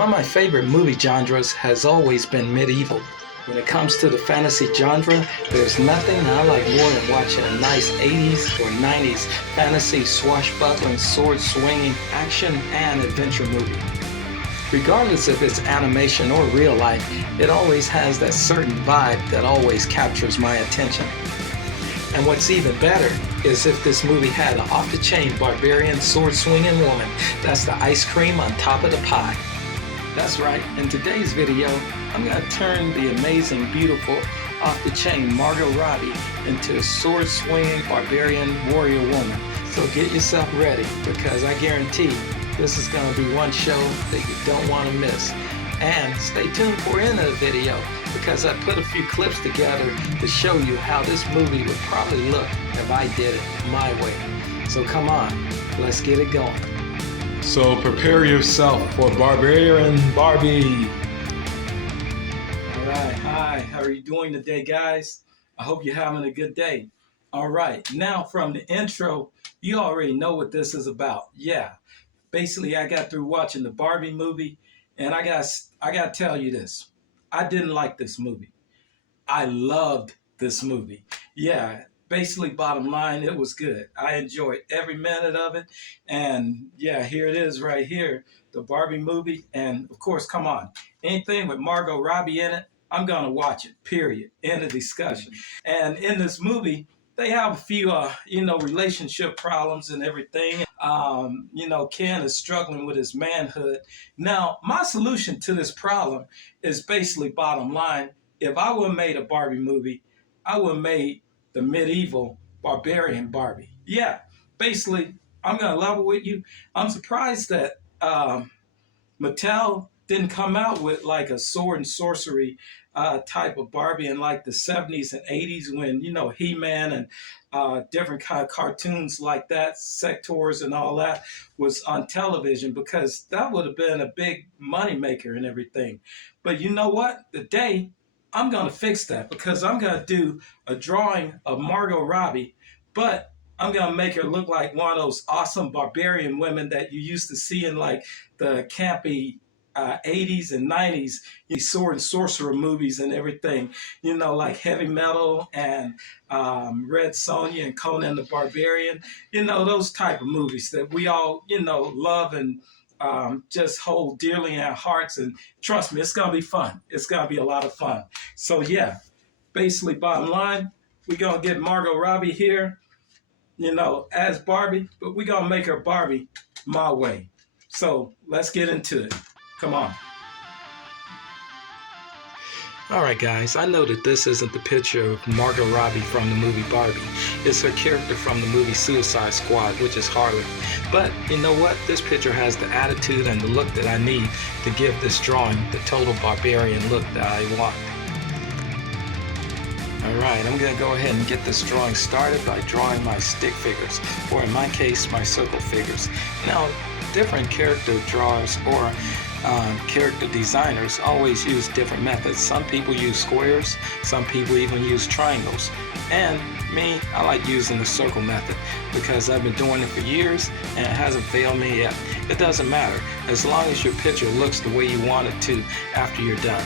One of my favorite movie genres has always been medieval. When it comes to the fantasy genre, there's nothing I like more than watching a nice 80s or 90s fantasy swashbuckling, sword-swinging, action and adventure movie. Regardless if it's animation or real life, it always has that certain vibe that always captures my attention. And what's even better is if this movie had an off-the-chain barbarian sword-swinging woman. That's the ice cream on top of the pie. That's right, in today's video, I'm going to turn the amazing, beautiful, off-the-chain Margot Robbie into a sword-swinging barbarian warrior woman. So get yourself ready, because I guarantee this is going to be one show that you don't want to miss. And stay tuned for the end of the video, because I put a few clips together to show you how this movie would probably look if I did it my way. So come on, let's get it going. So prepare yourself for Barbarian Barbie. Alright, hi, how are you doing today, guys? I hope you're having a good day. Alright, now from the intro, you already know what this is about. Yeah, basically I got through watching the Barbie movie, and I got to tell you this. I didn't like this movie. I loved this movie. Yeah, basically bottom line, it was good. I enjoyed every minute of it. And yeah, here it is right here, the Barbie movie. And of course, come on, anything with Margot Robbie in it, I'm going to watch it, period. End of discussion. And in this movie, they have a few, relationship problems and everything. Ken is struggling with his manhood. Now, my solution to this problem is basically bottom line. If I would have made a Barbie movie, I would have made the medieval Barbarian Barbie. Yeah, basically, I'm going to level with you. I'm surprised that Mattel didn't come out with like a sword and sorcery type of Barbie in like the 70s and 80s when, He-Man and different kind of cartoons like that, Sectors and all that was on television, because that would have been a big money maker and everything. But you know what? Today, I'm going to fix that, because I'm going to do a drawing of Margot Robbie, but I'm going to make her look like one of those awesome barbarian women that you used to see in like the campy 80s and 90s, sword and sorcerer movies and everything, like Heavy Metal and Red Sonja and Conan the Barbarian, those type of movies that we all, love and just hold dearly in our hearts. And trust me, it's going to be fun. It's going to be a lot of fun. So yeah, basically bottom line, we're going to get Margot Robbie here, as Barbie, but we're going to make her Barbie my way. So let's get into it. Come on. Alright guys, I know that this isn't the picture of Margot Robbie from the movie Barbie. It's her character from the movie Suicide Squad, which is Harley. But you know what? This picture has the attitude and the look that I need to give this drawing the total barbarian look that I want. Alright, I'm going to go ahead and get this drawing started by drawing my stick figures, or in my case, my circle figures. Now, different character drawers or character designers always use different methods. Some people use squares, some people even use triangles. And me, I like using the circle method, because I've been doing it for years and it hasn't failed me yet. It doesn't matter, as long as your picture looks the way you want it to after you're done.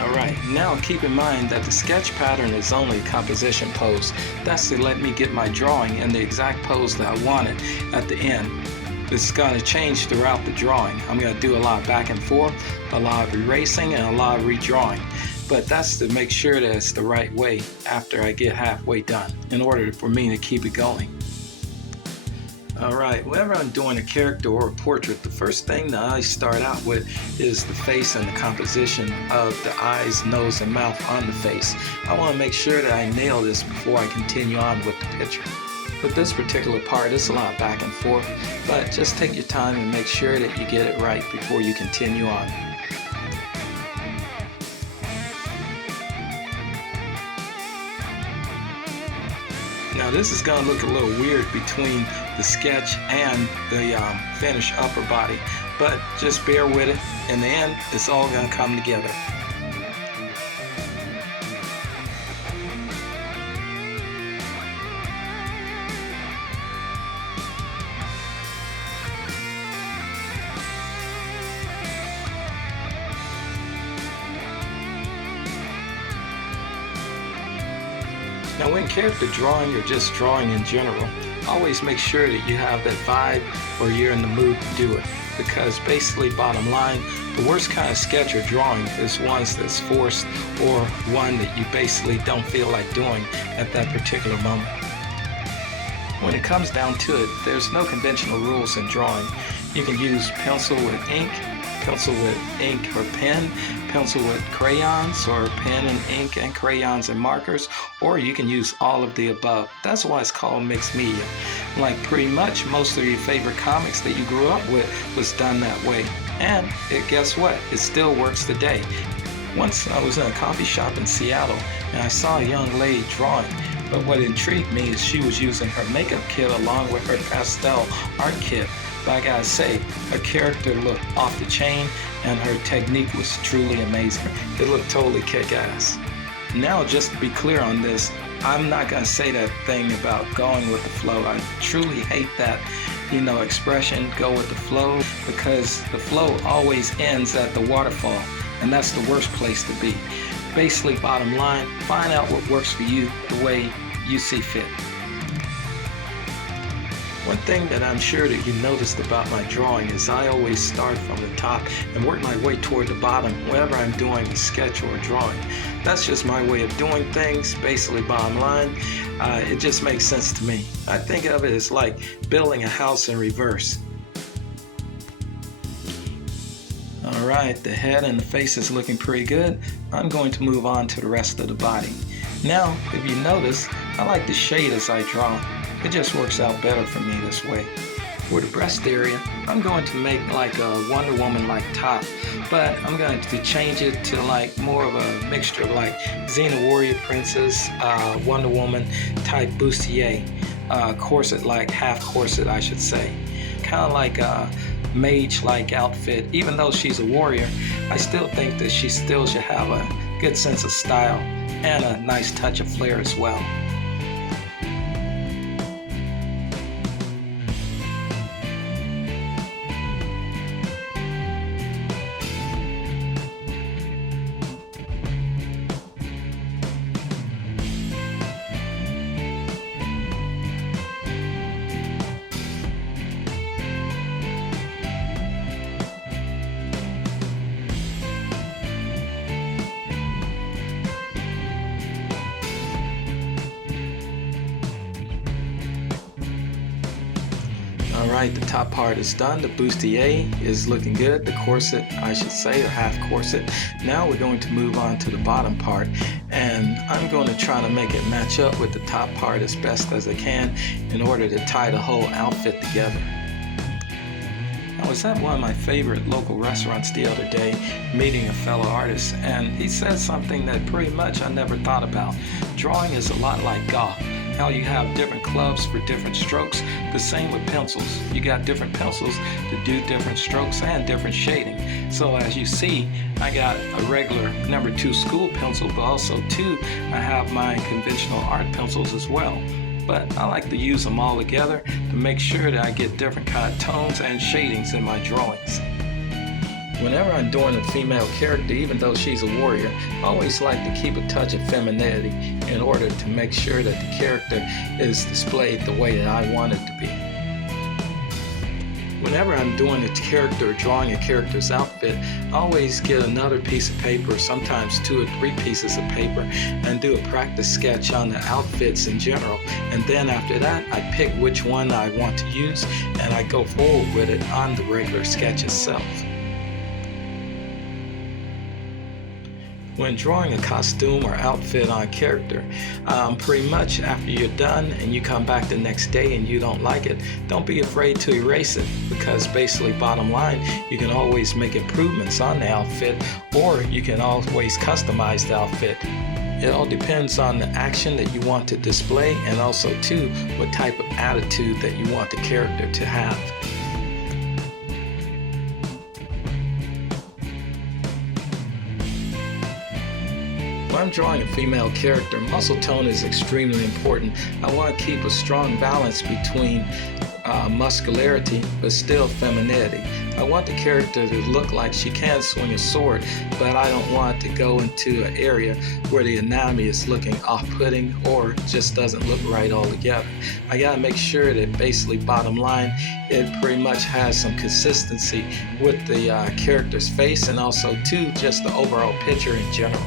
Alright, now keep in mind that the sketch pattern is only composition pose. That's to let me get my drawing in the exact pose that I wanted at the end. This is going to change throughout the drawing. I'm going to do a lot of back and forth, a lot of erasing, and a lot of redrawing. But that's to make sure that it's the right way after I get halfway done, in order for me to keep it going. Alright, whenever I'm doing a character or a portrait, the first thing that I start out with is the face and the composition of the eyes, nose, and mouth on the face. I want to make sure that I nail this before I continue on with the picture. With this particular part, it's a lot back and forth, but just take your time and make sure that you get it right before you continue on. Now this is going to look a little weird between the sketch and the finished upper body, but just bear with it. In the end, it's all going to come together. Now when character drawing or just drawing in general, always make sure that you have that vibe or you're in the mood to do it. Because basically, bottom line, the worst kind of sketch or drawing is ones that's forced or one that you basically don't feel like doing at that particular moment. When it comes down to it, there's no conventional rules in drawing. You can use pencil with ink or pen, pencil with crayons, or pen and ink and crayons and markers, or you can use all of the above. That's why it's called mixed media. Like pretty much most of your favorite comics that you grew up with was done that way. And guess what? It still works today. Once I was in a coffee shop in Seattle and I saw a young lady drawing. But what intrigued me is she was using her makeup kit along with her pastel art kit. But I gotta say, her character looked off the chain and her technique was truly amazing. It looked totally kick-ass. Now, just to be clear on this, I'm not gonna say that thing about going with the flow. I truly hate that, expression, go with the flow, because the flow always ends at the waterfall, and that's the worst place to be. Basically, bottom line, find out what works for you the way you see fit. One thing that I'm sure that you noticed about my drawing is I always start from the top and work my way toward the bottom whenever I'm doing a sketch or a drawing. That's just my way of doing things. Basically, bottom line, it just makes sense to me. I think of it as like building a house in reverse. Alright, the head and the face is looking pretty good. I'm going to move on to the rest of the body. Now, if you notice, I like to shade as I draw. It just works out better for me this way. For the breast area, I'm going to make like a Wonder Woman-like top, but I'm going to change it to like more of a mixture of like Xena Warrior Princess, Wonder Woman type bustier, corset, like half corset I should say. Kind of like a mage-like outfit. Even though she's a warrior, I still think that she still should have a good sense of style and a nice touch of flair as well. Alright, the top part is done. The bustier is looking good. The corset, I should say, or half corset. Now we're going to move on to the bottom part, and I'm going to try to make it match up with the top part as best as I can in order to tie the whole outfit together. I was at one of my favorite local restaurants the other day meeting a fellow artist, and he said something that pretty much I never thought about. Drawing is a lot like golf. How you have different clubs for different strokes, the same with pencils. You got different pencils to do different strokes and different shading. So as you see, I got a regular number 2 school pencil, but also I have my conventional art pencils as well. But I like to use them all together to make sure that I get different kind of tones and shadings in my drawings. Whenever I'm doing a female character, even though she's a warrior, I always like to keep a touch of femininity in order to make sure that the character is displayed the way that I want it to be. Whenever I'm doing a character or drawing a character's outfit, I always get another piece of paper, sometimes 2 or 3 pieces of paper, and do a practice sketch on the outfits in general. And then after that, I pick which one I want to use, and I go forward with it on the regular sketch itself. When drawing a costume or outfit on a character, pretty much after you're done and you come back the next day and you don't like it, don't be afraid to erase it, because basically, bottom line, you can always make improvements on the outfit, or you can always customize the outfit. It all depends on the action that you want to display, and also what type of attitude that you want the character to have. When I'm drawing a female character, muscle tone is extremely important. I want to keep a strong balance between muscularity but still femininity. I want the character to look like she can swing a sword, but I don't want it to go into an area where the anatomy is looking off-putting or just doesn't look right altogether. I gotta make sure that basically bottom line, it pretty much has some consistency with the character's face and also too just the overall picture in general.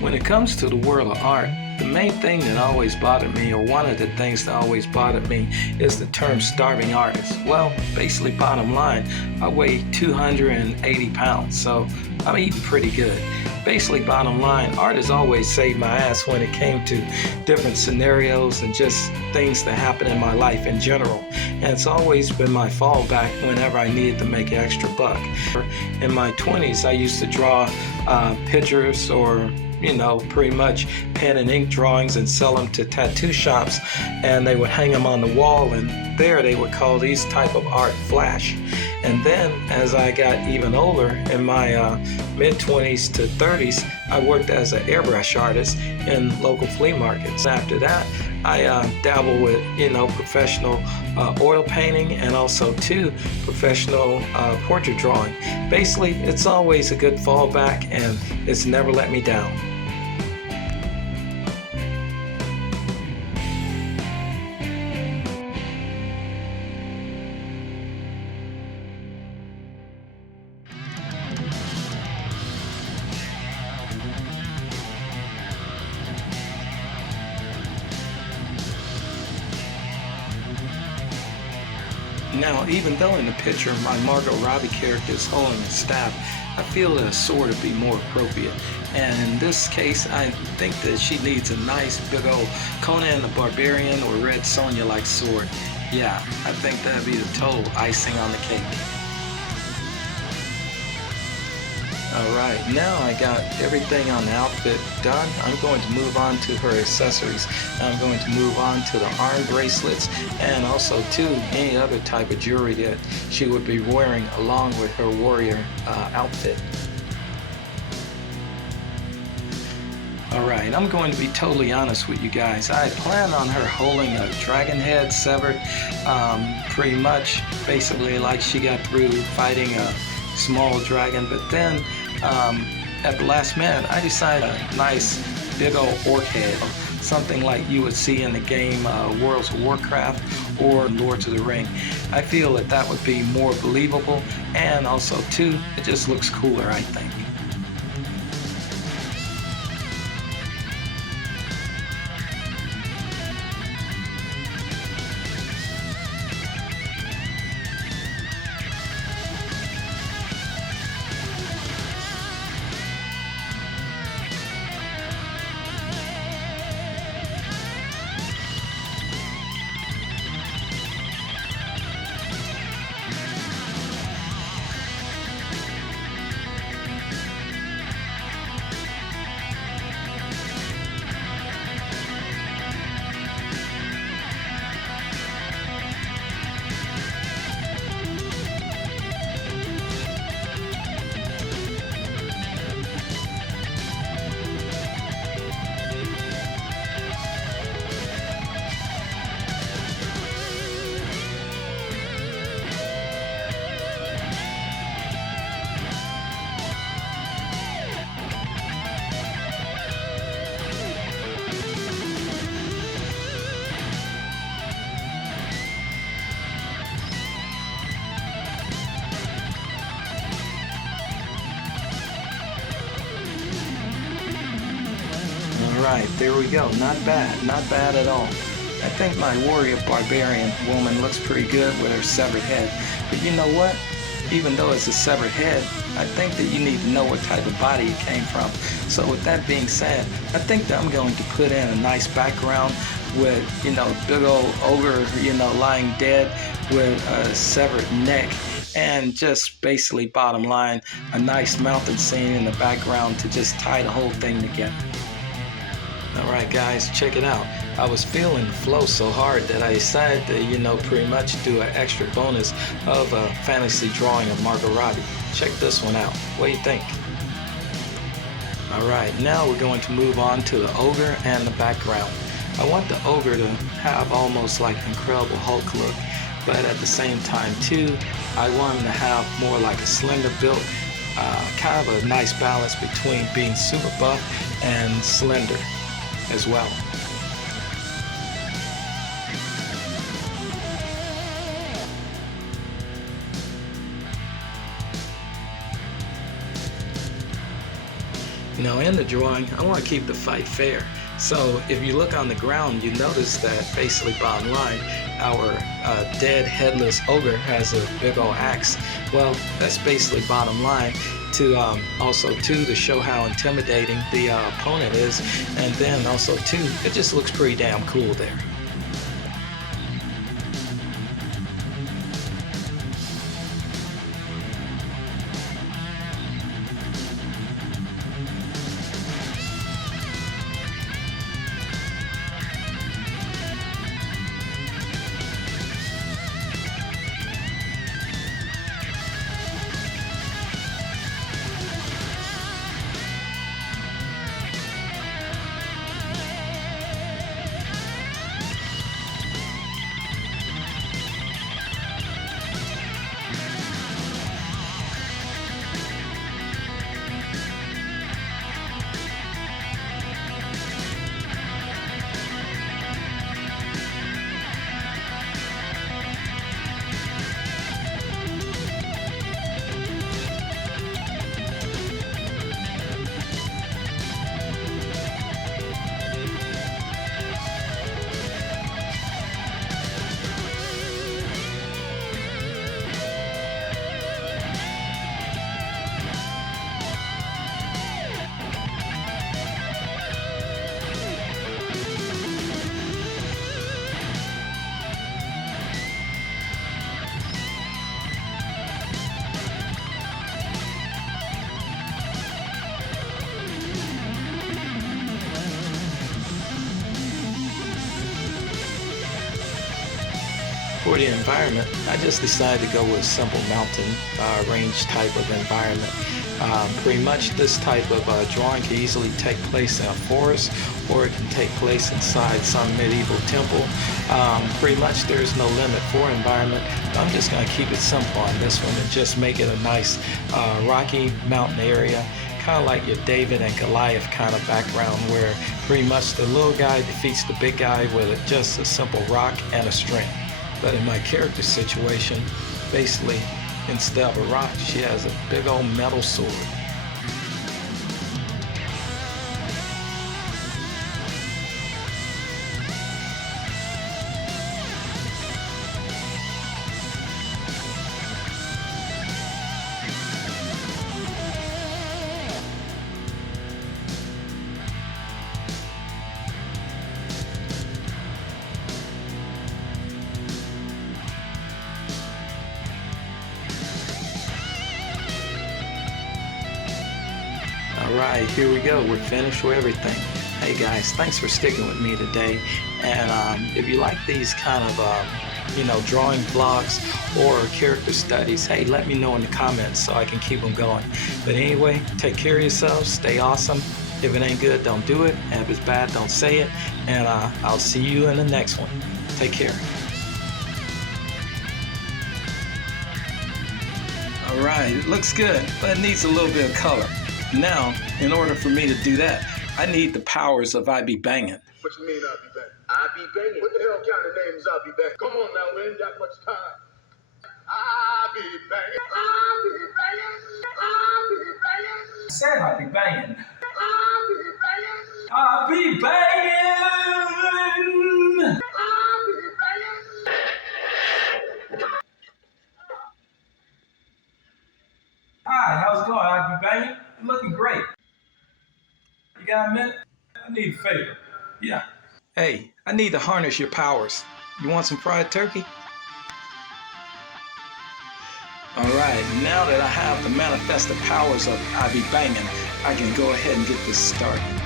When it comes to the world of art, the main thing that always bothered me, or one of the things that always bothered me, is the term starving artist. Well, basically bottom line, I weigh 280 pounds, so I'm eating pretty good. Basically bottom line, art has always saved my ass when it came to different scenarios and just things that happen in my life in general. And it's always been my fallback whenever I needed to make an extra buck. In my 20s, I used to draw pictures or pretty much pen and ink drawings and sell them to tattoo shops, and they would hang them on the wall, and there they would call these type of art flash. And then as I got even older, in my mid-20s to 30s, I worked as an airbrush artist in local flea markets. After that, I dabbled with professional oil painting and also too professional portrait drawing. Basically, it's always a good fallback, and it's never let me down. Now, even though in the picture my Margot Robbie character is holding a staff, I feel that a sword would be more appropriate. And in this case, I think that she needs a nice big old Conan the Barbarian or Red Sonja like sword. Yeah, I think that'd be the total icing on the cake. Alright, now I got everything on the outfit done. I'm going to move on to her accessories. I'm going to move on to the arm bracelets and also to any other type of jewelry that she would be wearing along with her warrior outfit. Alright, I'm going to be totally honest with you guys. I plan on her holding a dragon head severed, pretty much basically like she got through fighting a small dragon, but then at the last minute I decided a nice big old orc head, something like you would see in the game World of Warcraft or Lord of the Ring. I feel that that would be more believable, and also too, it just looks cooler, I think. Alright, there we go. Not bad at all. I think my warrior barbarian woman looks pretty good with her severed head. But you know what? Even though it's a severed head, I think that you need to know what type of body it came from. So with that being said, I think that I'm going to put in a nice background with, big old ogre, lying dead with a severed neck, and just basically bottom line, a nice mountain scene in the background to just tie the whole thing together. Alright guys, check it out. I was feeling the flow so hard that I decided to, pretty much do an extra bonus of a fantasy drawing of Margot Robbie. Check this one out. What do you think? Alright, now we're going to move on to the ogre and the background. I want the ogre to have almost like Incredible Hulk look, but at the same time too, I want him to have more like a slender build, kind of a nice balance between being super buff and slender as well. Now in the drawing, I want to keep the fight fair. So if you look on the ground, you notice that basically bottom line, our dead headless ogre has a big old axe. Well, that's basically bottom line to also too to show how intimidating the opponent is, and then also too, it just looks pretty damn cool there. For the environment, I just decided to go with a simple mountain range type of environment. Pretty much this type of drawing can easily take place in a forest, or it can take place inside some medieval temple. Pretty much there's no limit for environment. I'm just going to keep it simple on this one and just make it a nice rocky mountain area, kind of like your David and Goliath kind of background, where pretty much the little guy defeats the big guy with just a simple rock and a string. But in my character situation, basically, instead of a rock, she has a big old metal sword. Alright, here we go. We're finished with everything. Hey guys, thanks for sticking with me today. And if you like these kind of, drawing vlogs or character studies, hey, let me know in the comments so I can keep them going. But anyway, take care of yourselves. Stay awesome. If it ain't good, don't do it. And if it's bad, don't say it. And I'll see you in the next one. Take care. Alright, it looks good, but it needs a little bit of color. Now, in order for me to do that, I need the powers of I Be Bangin'. What you mean I be banging? I be banging. What the hell kind of name is I be banging? Come on now, we ain't got much time. I be banging. I be banging. I be banging. I said I be banging. I be banging. I be banging. I be banging. Hi, how's it going? I Be Banging? You're looking great. You got a minute? I need a favor. Yeah. Hey, I need to harness your powers. You want some fried turkey? Alright, now that I have the manifested powers of I Be Banging, I can go ahead and get this started.